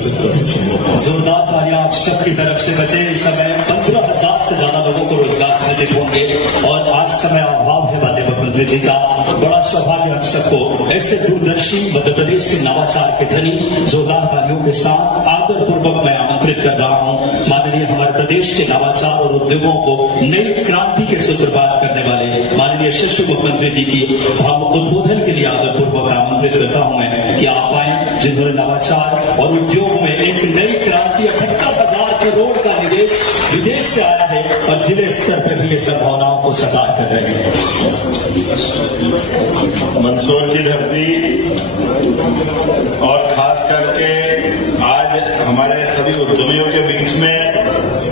जोरदार तालियां आप सबकी तरफ से बचे। इस समय 15,000 से ज्यादा लोगों को रोजगार सृजित होंगे और आज समय अभाव है माननीय मुख्यमंत्री जी का। बड़ा सौभाग्य हम सबको ऐसे दूरदर्शी मध्य प्रदेश के नवाचार के धनी जोरदार तालियों के साथ आदर पूर्वक मैं आमंत्रित कर रहा हूँ माननीय हमारे प्रदेश के नवाचार और उद्योगों को नई क्रांति के सूत्रपात करने वाले माननीय यशस्वी मुख्यमंत्री जी की हम उद्बोधन के लिए आदर पूर्वक आमंत्रित करता हूँ मैं कि आप आए, जिन्होंने नवाचार और उद्योग में एक नई क्रांति 78,000 करोड़ का निवेश विदेश से आया है और जिले स्तर पर भी ये संभावनाओं को साकार कर रहे हैं। मंदसौर की धरती और खास करके आज हमारे सभी उद्यमियों के बीच में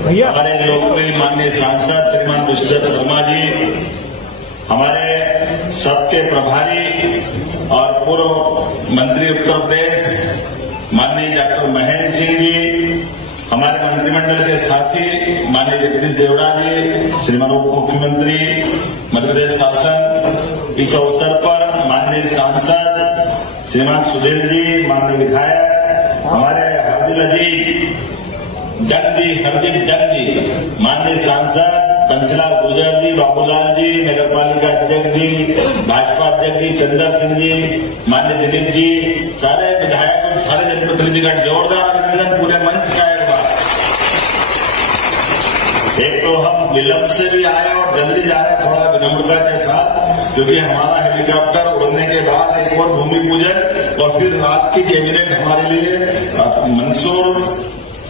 हमारे लोकप्रिय माननीय सांसद श्रीमान विश्वदत्त शर्मा जी, हमारे सबके प्रभारी और पूर्व मंत्री उत्तर प्रदेश माननीय डॉक्टर महेंद्र सिंह जी, हमारे मंत्रिमंडल के साथी माननीय जगदीश देवड़ा जी, श्रीमान उप मुख्यमंत्री मध्य प्रदेश शासन, इस अवसर पर माननीय सांसद श्रीमान सुधीर जी, माननीय विधायक हमारे हरदीप जग जी, माननीय सांसद बंसीलाल गुर्जर जी, बाबूलाल जी, नगर पालिका अध्यक्ष जी, भाजपा अध्यक्ष जी चंद्र सिंह जी, माननीय दिलीप जी, सारे विधायक और सारे जनप्रतिनिधिगण, जोरदार अभिनंदन पूरे मंच का एक बार। एक तो हम विलंब से भी आए और जल्दी जा रहे थोड़ा विनम्रता के साथ, क्योंकि हमारा हेलीकॉप्टर उड़ने के बाद एक और भूमि पूजन और फिर रात की कैबिनेट हमारे लिए मंदसौर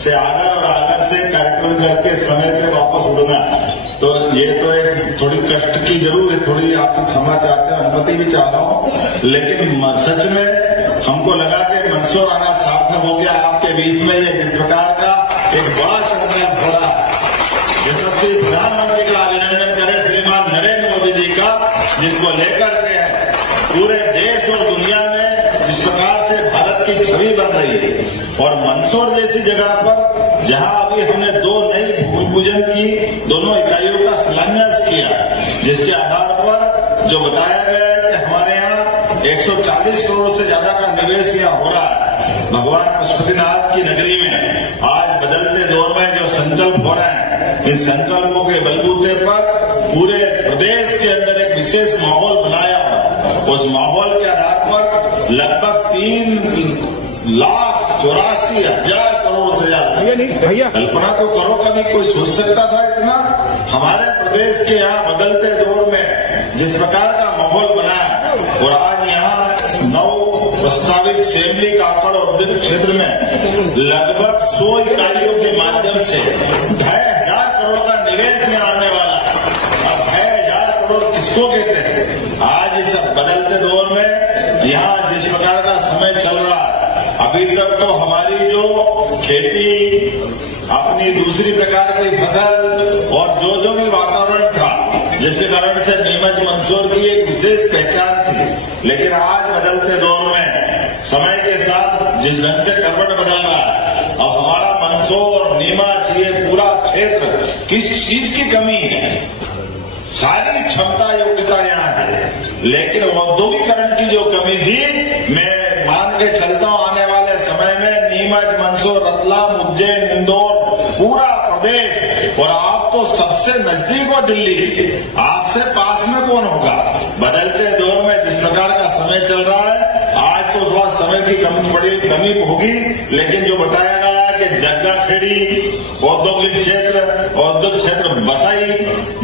से आगर और आगर से कार्यक्रम करके समय पे वापस उड़ना, तो ये तो एक थोड़ी कष्ट की जरूर है, थोड़ी आपसे क्षमा चाहते हैं, अनुमति भी चाह रहा हूँ, लेकिन सच में हमको लगा कि मंदसौर आना सार्थक हो गया आपके बीच में। ये जिस प्रकार का एक बड़ा संकल्प हो रहा है, यशस्वी प्रधानमंत्री का अभिनंदन करें श्रीमान नरेंद्र मोदी जी का, जिसको लेकर के पूरे देश और दुनिया में जिस प्रकार से भारत की छवि बन रही है। और मंदसौर जैसी जगह पर जहां अभी हमने 2 नई भूमि पूजन की, दोनों इकाइयों का शिलान्यास किया, जिसके आधार पर जो बताया गया है कि हमारे यहाँ 140 करोड़ से ज्यादा का निवेश यहाँ हो रहा है। भगवान पशुपतिनाथ की नगरी में आज बदलते दौर में जो संकल्प हो रहे हैं, इन संकल्पों के बलबूते पर पूरे प्रदेश के अंदर एक विशेष माहौल बनाया है। उस माहौल के आधार पर लगभग 3,84,000 करोड़ से ज्यादा, कल्पना तो करो कभी कोई सोच सकता था इतना। हमारे प्रदेश के यहाँ बदलते दौर में जिस प्रकार का माहौल बना है, और आज यहाँ 9 प्रस्तावित सेमली कापड़ औद्योगिक क्षेत्र में लगभग 100 इकाइयों के माध्यम से 2,500 करोड़ का निवेश में आने वाला। अब 2,500 करोड़ किसको कहते हैं? आज इस बदलते दौर में यहाँ जिस प्रकार का समय चल रहा है, अभी तक तो हमारी जो खेती, अपनी दूसरी प्रकार की फसल और जो भी वातावरण था, जिसके कारण से नीमच मंदसौर की एक विशेष पहचान थी, लेकिन आज बदलते दौर में समय के साथ जिस ढंग से करवट बदल रहा है, अब हमारा मंदसौर और नीमच ये पूरा क्षेत्र किस चीज की कमी है? सारी क्षमता योग्यता यहाँ है, लेकिन औद्योगिकरण की जो कमी थी, मैं मान के चलता हूँ आने वाले समय में नीमच, मंदसौर, रतलाम, उज्जैन, इंदौर, पूरा प्रदेश, और आप तो सबसे नजदीक हो दिल्ली, आपसे पास में कौन होगा? बदलते दौर में जिस प्रकार का समय चल रहा है, आज तो थोड़ा समय की कमी होगी, लेकिन जो बताया गया कि जग्गाखेड़ी औद्योगिक क्षेत्र बसाई,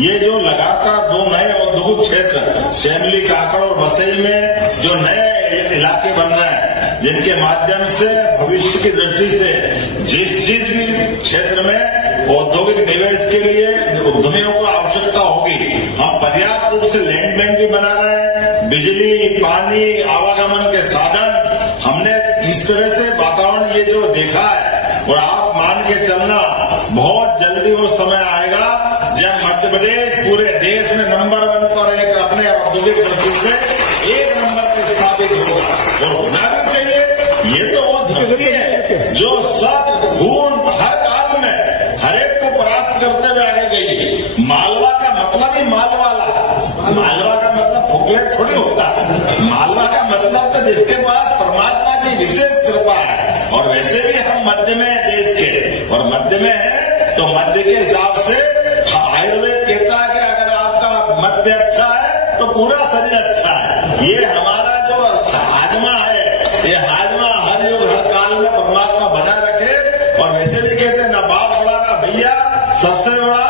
ये जो लगातार 2 नए औद्योगिक क्षेत्र सेमली, काकड़ और बसई में जो नए इलाके बन रहे हैं, जिनके माध्यम से भविष्य की दृष्टि से जिस भी क्षेत्र में औद्योगिक निवेश के लिए उद्यमियों को आवश्यकता होगी, हम पर्याप्त रूप से लैंड बैंक भी बना रहे हैं। बिजली, पानी, आवागमन के साधन, हमने इस तरह से वातावरण ये जो देखा है, और आप मान के चलना बहुत जल्दी वो समय आएगा जब मध्य प्रदेश पूरे देश में नंबर 1 पर एक अपने औद्योगिक दृष्टि से 1 नंबर पर स्थापित होगा, और होना भी चाहिए। ये तो वो धरती है जो सब गुण हर काल में हर एक को प्राप्त करते हुए आगे गई है। मालवा का मतलब ही मालवाला, मालवा का मतलब फुकलेट थोड़ी होता है। मालवा का मतलब तो जिसके पास परमात्मा की विशेष कृपा है। और वैसे भी हम मध्य में है देश के, और मध्य में है तो मध्य के हिसाब से आयुर्वेद कहता है कि अगर आपका मध्य अच्छा है तो पूरा शरीर अच्छा है। ये हमारा जो हाजमा है, ये हाजमा हर युग हर काल में परमात्मा बना रखे। और वैसे भी कहते हैं ना बाप बड़ा ना भैया, सबसे बड़ा।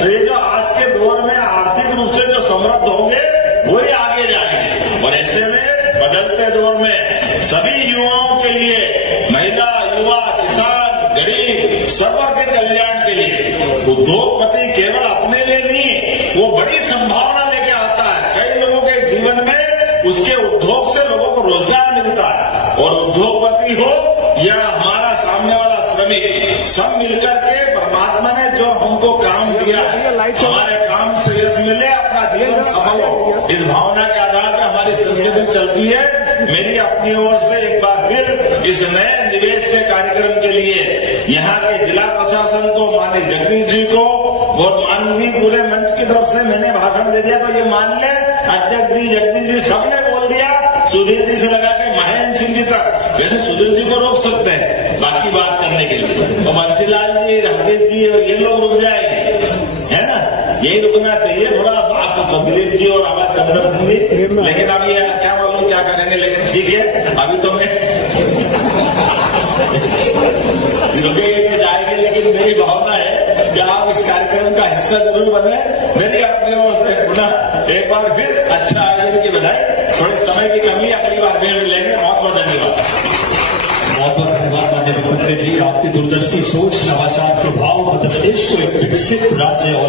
तो ये जो आज के दौर में आर्थिक रूप से जो समृद्ध होंगे वही आगे जाएंगे। और ऐसे में बदलते दौर में सभी युवाओं के लिए, महिला, युवा, किसान, गरीब, सर्व के कल्याण के लिए उद्योगपति केवल अपने लिए नहीं, वो बड़ी संभावना लेके आता है। कई लोगों के जीवन में उसके उद्योग से लोगों को रोजगार मिलता है। और उद्योगपति हो या हमारा सामने वाला श्रमिक, सब मिलकर के परमात्मा ने जो हमको काम दिया है, हमारे काम से यश मिले, अपना जीवन सफल हो, इस भावना के आधार पर हमारी संस्कृति चलती है। मेरी अपनी ओर से एक बार फिर इस नए निवेश के कार्यक्रम के लिए यहाँ के जिला प्रशासन को, माननीय जगदीश जी को और माननीय पूरे मंच की तरफ से मैंने भाषण दे दिया तो ये मान ले, अध्यक्ष जी, जगदीश जी सबने बोल दिया, सुधीर जी से लगा के महेंद्र सिंह जी तक। वैसे सुधीर जी को रोक सकते हैं बाकी बात करने के लिए, तो बंसीलाल जी, रमदेव जी और ये लोग रुक जाएंगे, है ना, यही रुकना चाहिए थोड़ा। आप दिलीप जी और आवाज चंद्रन जी, लेकिन अब ये क्या मालूम क्या करेंगे, लेकिन ठीक है अभी तो मैं रुकेंगे जाएंगे। लेकिन मेरी भावना है कि आप इस कार्यक्रम का हिस्सा जरूर बने। मेरी अपनी ओर से पुनः एक बार फिर अच्छा आयोजन की बधाई। थोड़े समय की कमी, अगली बार फिर मिलेंगे। बहुत बहुत धन्यवाद। बहुत बहुत धन्यवाद माननीय मुख्यमंत्री जी, आपकी दूरदर्शी सोच, नवाचार, प्रभाव मध्य प्रदेश को एक विकसित राज्य और